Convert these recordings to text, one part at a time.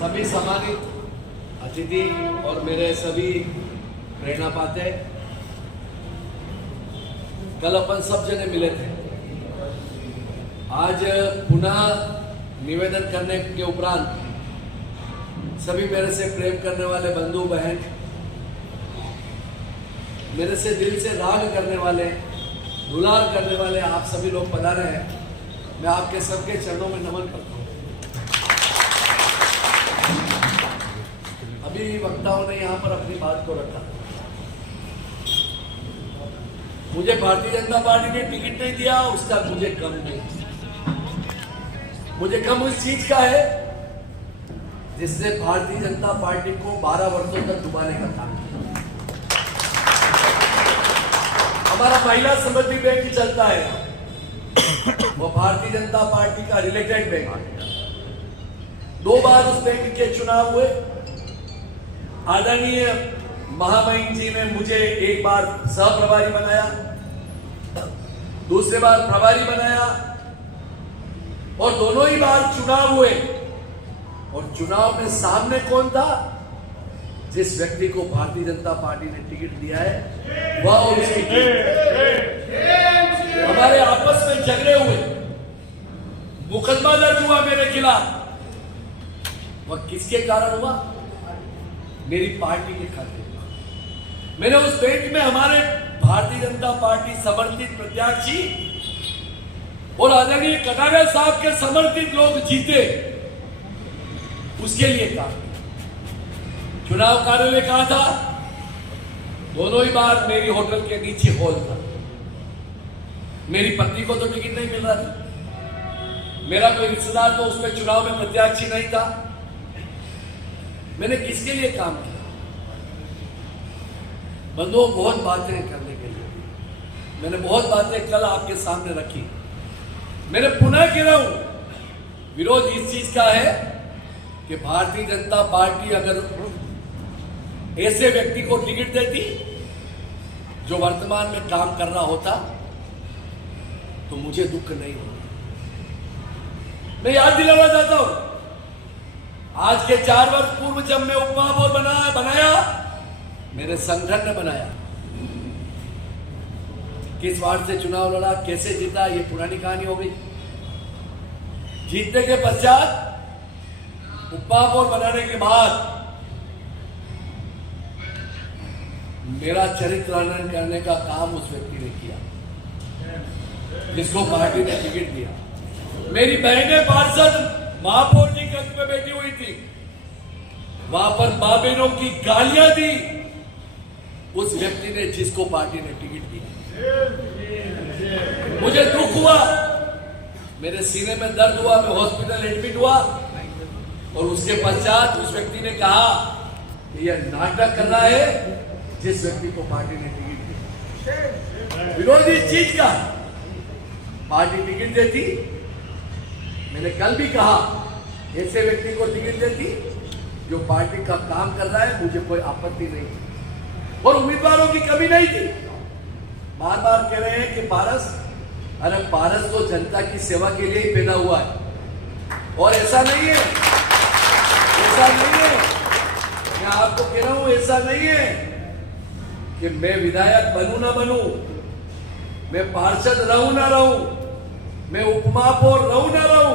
सभी सम्मानित अतिथि और मेरे सभी प्रेरणा पाते, कल अपन सब जने मिले थे। आज पुनः निवेदन करने के उपरांत सभी मेरे से प्रेम करने वाले बंधु बहन, मेरे से दिल से राग करने वाले, दुलार करने वाले आप सभी लोग पधारे हैं। मैं आपके सबके चरणों में नमन करता हूँ। अभी वक्ताओं ने यहाँ पर अपनी बात को रखा। मुझे भारतीय जनता पार्टी ने टिकट नहीं दिया, उसका मुझे गम नहीं। मुझे गम उस चीज का है जिससे भारतीय जनता पार्टी को 12 वर्षों तक डुबाने का काम किया। हमारा महिला समृद्धि बैंक चलता है, वो भारतीय जनता पार्टी का रिलेटेड बैंक। 2 बार उस बैंक के चुनाव हुए। आदरणीय महामहिम जी ने मुझे एक बार सह प्रभारी बनाया, दूसरे बार प्रभारी बनाया, और दोनों ही बार चुनाव हुए। और चुनाव में सामने कौन था? जिस व्यक्ति को भारतीय जनता पार्टी ने टिकट दिया है वह और उसकी हमारे आपस में झगड़े हुए, मुकदमा दर्ज हुआ मेरे खिलाफ। वह किसके कारण हुआ? मेरी पार्टी के खातिर। मैंने उस बैंक में हमारे भारतीय जनता पार्टी समर्थित प्रत्याशी और आदरणीय कटारिया साहब के समर्थित लोग जीते, उसके लिए काम। चुनाव कार्य में कहा था, दोनों ही बार मेरी होटल के नीचे हॉल था। मेरी पत्नी को तो टिकट नहीं मिल रहा था, मेरा कोई रिश्तेदार तो उसमें चुनाव में प्रत्याशी नहीं था। मैंने किसके लिए काम किया? बंधुओं, बहुत बातें करने के लिए। मैंने बहुत बातें कल आपके सामने रखी। मैंने पुनः कह रहा हूं, विरोध इस चीज का है कि भारतीय जनता पार्टी अगर ऐसे व्यक्ति को टिकट देती जो वर्तमान में काम कर रहा होता तो मुझे दुख नहीं होता। मैं याद दिलाना चाहता हूं, आज के 4 वर्ष पूर्व जब मैं उप महापौर बनाया, मेरे संगठन ने बनाया। किस वार्ड से चुनाव लड़ा, कैसे जीता, ये पुरानी कहानी हो गई। जीतने के पश्चात उप महापौर बनाने के बाद मेरा चरित्र हनन करने का काम उस व्यक्ति ने किया जिसको पार्टी ने टिकट दिया। मेरी बहनें पार्षद महापौर जी कक्ष में बैठी हुई थी, वहां पर मां बहनों की गालियां दी उस व्यक्ति ने जिसको पार्टी ने टिकट दिया। मुझे दुख हुआ, मेरे सीने में दर्द हुआ, मैं हॉस्पिटल एडमिट हुआ, और उसके पश्चात उस व्यक्ति ने कहा कि यह नाटक कर रहा है जिस व्यक्ति को पार्टी ने टिकट दिया। विरोध इस चीज का, पार्टी टिकट देती, मैंने कल भी कहा, ऐसे व्यक्ति को टिकट देती जो पार्टी का काम कर रहा है, मुझे कोई आपत्ति नहीं थी और उम्मीदवारों की कमी नहीं थी। बार बार कह रहे हैं कि पारस, अरे पारस तो जनता की सेवा के लिए ही पैदा हुआ है, और ऐसा नहीं है, ऐसा नहीं है। मैं आपको कह रहा हूं, ऐसा नहीं है कि मैं विधायक बनूं ना बनूं, मैं पार्षद रहूं ना रहूं, मैं उपमहापौर रहूं ना रहूं,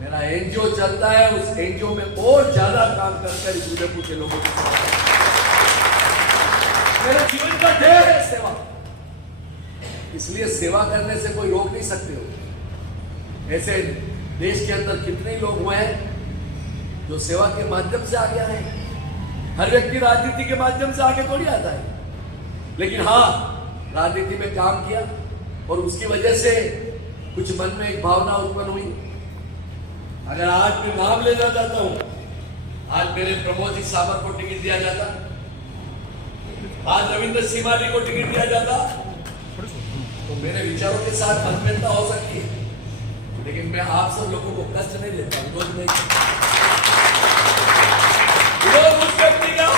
मेरा एनजीओ चलता है, उस एनजीओ में और ज्यादा काम करकर इस उदयपुर के लोगों की मेरे जीवन का ध्येय है सेवा। इसलिए सेवा करने से कोई रोक नहीं सकते हो। ऐसे देश के अंदर कितने लोग हुए हैं जो सेवा के माध्यम से आगे आए। हर व्यक्ति राजनीति के माध्यम से आगे थोड़ी आता है, लेकिन हाँ, राजनीति में काम किया और उसकी वजह से कुछ मन में एक भावना उत्पन्न हुई। अगर आज मैं नाम लेना चाहता हूं, आज मेरे प्रमोद जी साहब को टिकट दिया जाता, आज रविंद्र सीमाली को टिकट दिया जाता तो मेरे विचारों के साथ मतभेदता हो सकती है, लेकिन मैं आप सब लोगों को कष्ट नहीं देता, विरोध नहीं करता। विरोध उस व्यक्ति का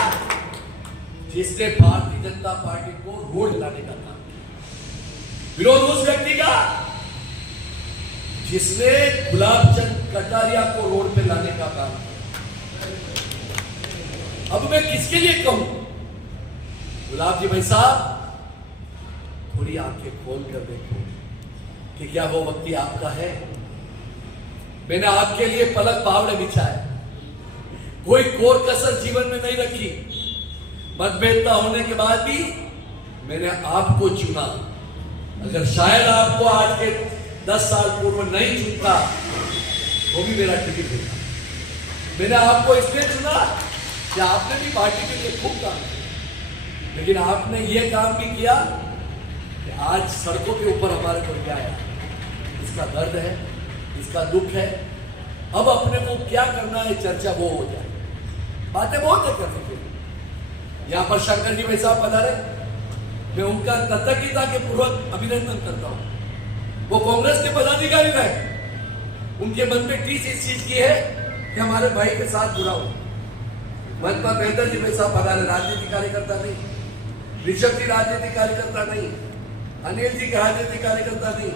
जिसने भारतीय जनता पार्टी को रोड लाने का काम किया। विरोध उस व्यक्ति का जिसने गुलाबचंद कटारिया को रोड पे लाने का काम किया। अब मैं किसके लिए कहूं? गुलाब जी भाई साहब, थोड़ी आंखें खोल कर देखो कि क्या वो व्यक्ति आपका है। मैंने आपके लिए पलक बावड़े बिछाए, कोई कोर कसर जीवन में नहीं रखी। मतभेदता होने के बाद भी मैंने आपको चुना। अगर शायद आपको आज के 10 साल पूर्व नहीं चुनता तो भी मेरा टिकट देता। मैंने आपको इसलिए चुना कि आपने भी पार्टी के लिए खूब काम किया, लेकिन आपने ये काम भी किया कि आज सड़कों के ऊपर हमारे को क्या है, इसका दर्द है, इसका दुख है। अब अपने को क्या करना है, चर्चा वो हो जाए। बातें बहुत है करने के लिए। यहां पर शंकर जी भाई साहब पधारे, मैं उनका कृतज्ञता के पूर्वक अभिनंदन करता हूं। वो कांग्रेस के पदाधिकारी रहे, उनके मन में टीस इस चीज की है कि हमारे भाई के साथ जुड़ा हो। मनपा बेहतर जी भाई साहब पधारे, राजनीतिक कार्यकर्ता नहीं, ऋषभ जी राजनीतिक कार्यकर्ता नहीं, अनिल जी राजनीतिक कार्यकर्ता नहीं,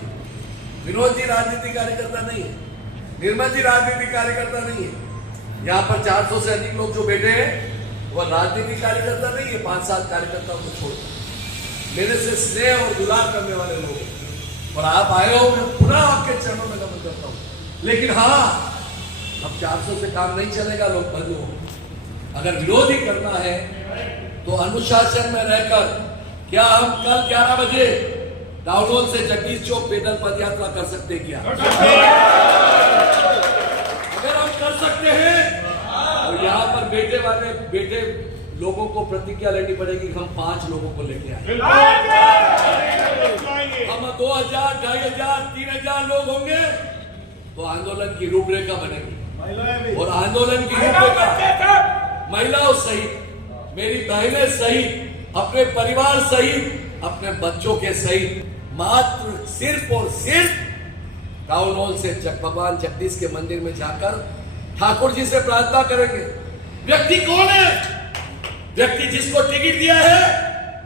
विनोद जी राजनीतिक कार्यकर्ता नहीं, निर्मल जी राजनीतिक कार्यकर्ता नहीं है। यहाँ पर 400 से अधिक लोग जो बैठे हैं वह राजनीतिक कार्यकर्ता नहीं है। 5-7 कार्यकर्ताओं को छोड़ मेरे से स्नेह और दुलार करने वाले लोग, और आप आए हो, मैं पुनः आपके चरणों में नमन करता हूं। लेकिन हाँ, अब 400 से काम नहीं चलेगा, लोग बंद हो। अगर विरोध ही करना है तो अनुशासन में रहकर, क्या हम कल 11 बजे डाउनलोड से जगदीश चौक पैदल पद यात्रा कर सकते हैं क्या? अगर हम कर सकते हैं तो यहाँ पर बैठे लोगों को प्रतिज्ञा लेनी पड़ेगी। हम 5 लोगों को लेके आए, हम 2000, 2500, 3000 लोग होंगे तो आंदोलन की रूपरेखा बनेगी। और आंदोलन की रूपरेखा महिलाओं सहित, मेरी बहनें सहित, अपने परिवार सहित, अपने बच्चों के सहित मात्र सिर्फ और सिर्फ टाउन हॉल से भगवान जगदीश के मंदिर में जाकर ठाकुर जी से प्रार्थना करेंगे। व्यक्ति कौन है? व्यक्ति जिसको टिकट दिया है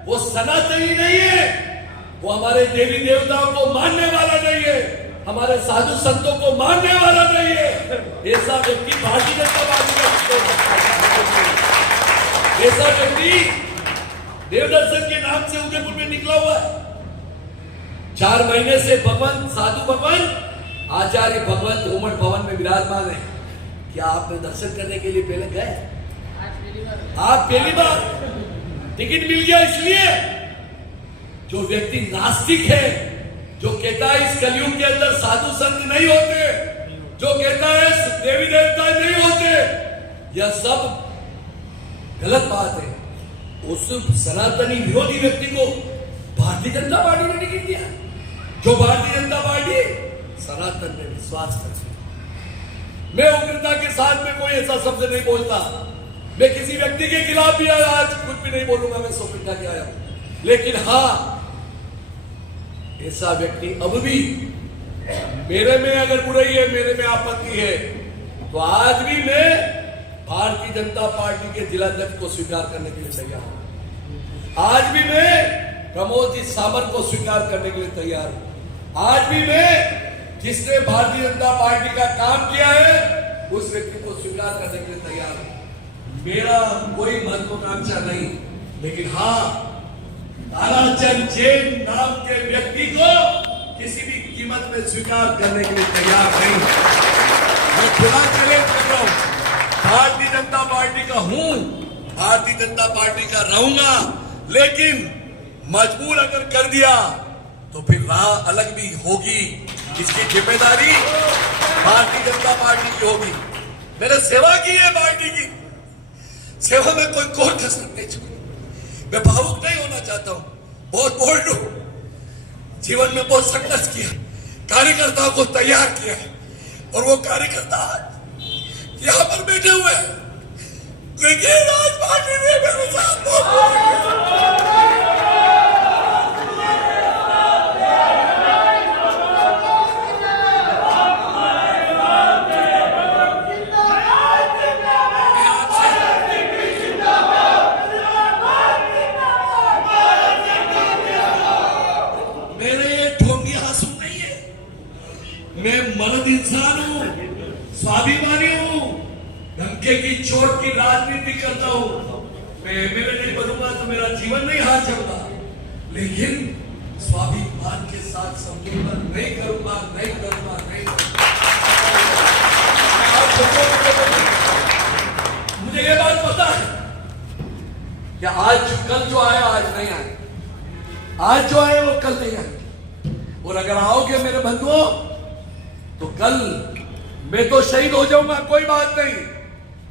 वो सनातनी नहीं है, वो हमारे देवी देवताओं को मानने वाला नहीं है, हमारे साधु संतों को मानने वाला नहीं है। ऐसा व्यक्ति भारतीय जनता पार्टी का, ऐसा व्यक्ति देवदर्शन के नाम से उदयपुर में निकला हुआ है। 4 महीने से भगवान, साधु भगवान आचार्य भगवंत उमड़ भवन में विराजमान है। क्या आपने दर्शन करने के लिए पहले गए? आप पहली बार टिकट मिल गया। इसलिए जो व्यक्ति नास्तिक है, जो कहता है इस कलयुग के अंदर साधु संत नहीं होते, जो कहता है देवी देवता नहीं होते, यह सब गलत बात है। उस सनातनी विरोधी व्यक्ति को भारतीय जनता पार्टी ने टिकट दिया, जो भारतीय जनता पार्टी सनातन में विश्वास करती है। मैं उग्रता के साथ में कोई ऐसा शब्द नहीं बोलता, मैं किसी व्यक्ति के खिलाफ भी आज कुछ भी नहीं बोलूंगा, मैं सोपिटा के आया हूं। लेकिन हाँ, ऐसा व्यक्ति अब भी मेरे में अगर बुराई है, मेरे में आपत्ति है, तो आज भी मैं भारतीय जनता पार्टी के जिलाध्यक्ष को स्वीकार करने के लिए तैयार हूं। आज भी मैं प्रमोद जी सामंत को स्वीकार करने के लिए तैयार हूं। आज भी मैं जिसने भारतीय जनता पार्टी का काम किया है उस व्यक्ति को स्वीकार करने के लिए तैयार हूं। मेरा कोई महत्वाकांक्षा नहीं, लेकिन हाँ, ताराचंद जैन नाम के व्यक्ति को किसी भी कीमत में स्वीकार करने के लिए तैयार नहीं। मैं खुला चैलेंज कर रहा हूं, भारतीय जनता पार्टी का हूं, भारतीय जनता पार्टी का रहूंगा, लेकिन मजबूर अगर कर दिया तो फिर राह अलग भी होगी। इसकी जिम्मेदारी भारतीय जनता पार्टी की होगी। मैंने सेवा की है पार्टी की, सेवा में कोई कोर कसर नहीं छोड़ी। मैं भावुक नहीं होना चाहता हूं, बहुत बोल्ड हूं, जीवन में बहुत संघर्ष किया, कार्यकर्ताओं को तैयार किया है, और वो कार्यकर्ता यहां पर बैठे हुए हैं, लेकिन आज पार्टी ने मेरे साथ बदलता हूँ, मैं एमएलए नहीं बनूंगा तो मेरा जीवन नहीं हाथ चलता, लेकिन स्वाभिमान के साथ समझौता नहीं करूंगा, नहीं करूंगा, नहीं करूंगा। मुझे ये बात पता है कि आज कल जो आए आज नहीं आए, आज जो आए वो कल नहीं आए, और अगर आओगे मेरे बंधुओं तो कल मैं तो शहीद हो जाऊंगा, कोई बात नहीं,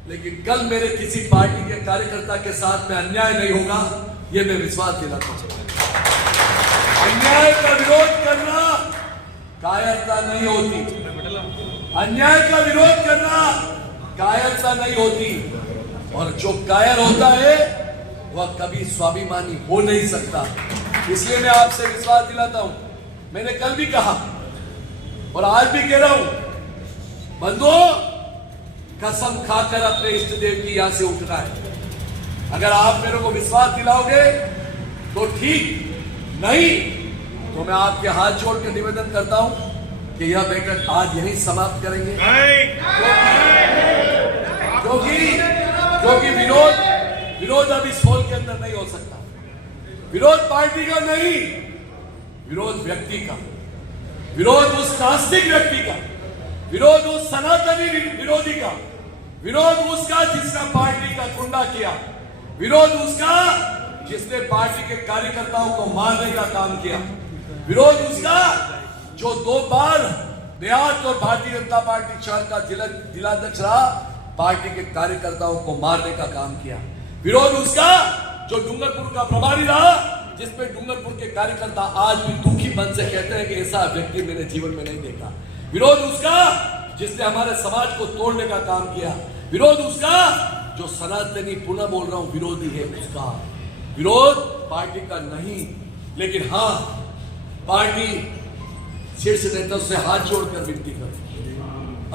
लेकिन कल मेरे किसी पार्टी के कार्यकर्ता के साथ में अन्याय नहीं होगा, ये मैं विश्वास दिलाता हूं। अन्याय का विरोध करना कायरता नहीं होती, अन्याय का विरोध करना कायरता नहीं होती, और जो कायर होता है वह कभी स्वाभिमानी हो नहीं सकता। इसलिए मैं आपसे विश्वास दिलाता हूं, मैंने कल भी कहा और आज भी कह रहा हूं, बंधुओं कसम खाकर अपने इष्ट देव की यहां से उठना है। अगर आप मेरे को विश्वास दिलाओगे तो ठीक, नहीं तो मैं आपके हाथ जोड़ के निवेदन करता हूं कि यह बैठक आज यहीं समाप्त करेंगे, क्योंकि विरोध अब इस हॉल के अंदर नहीं हो सकता। विरोध पार्टी का नहीं, विरोध व्यक्ति का, विरोध उस नास्तिक व्यक्ति का, विरोध उस सनातनी विरोधी का, विरोध उसका जिसका पार्टी का गुंडा किया, विरोध उसका जिसने पार्टी के कार्यकर्ताओं को मारने का काम किया, विरोध उसका जो 2 बार देहात और भारतीय जनता पार्टी शहर का जिलाध्यक्ष रहा, पार्टी के कार्यकर्ताओं को मारने का काम किया, विरोध उसका जो डूंगरपुर का प्रभारी रहा, जिसपे डूंगरपुर के कार्यकर्ता आज भी दुखी मन से कहते हैं कि ऐसा व्यक्ति मैंने जीवन में नहीं देखा, विरोध उसका जिसने हमारे समाज को तोड़ने का काम किया, विरोध उसका जो सनातनी, पुनः बोल रहा हूं, विरोधी है उसका। विरोध पार्टी का नहीं, लेकिन हां पार्टी शीर्ष नेतृत्व से हाथ जोड़कर विनती करो,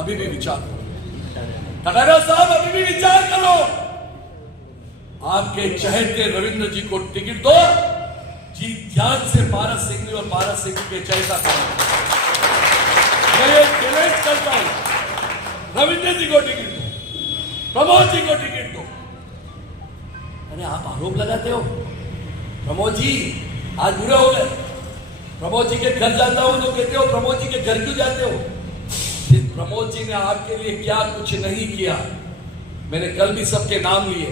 अभी भी विचार करो, कटारिया साहब अभी भी विचार करो, आपके चहेते रविंद्र जी को टिकट दो, जी जान से पारस सिंह और पारस सिंह के चहेता करो। मैं चैलेंज करता हूं, रविंद्र जी को टिकट दो, प्रमोद जी को टिकट दो। अरे आप आरोप लगाते हो, प्रमोद जी आज बुरे हो गए, प्रमोद जी के घर जाता हूं तो कहते हो प्रमोद जी के घर क्यों जाते हो? प्रमोद जी ने आपके लिए क्या कुछ नहीं किया, मैंने कल भी सबके नाम लिए,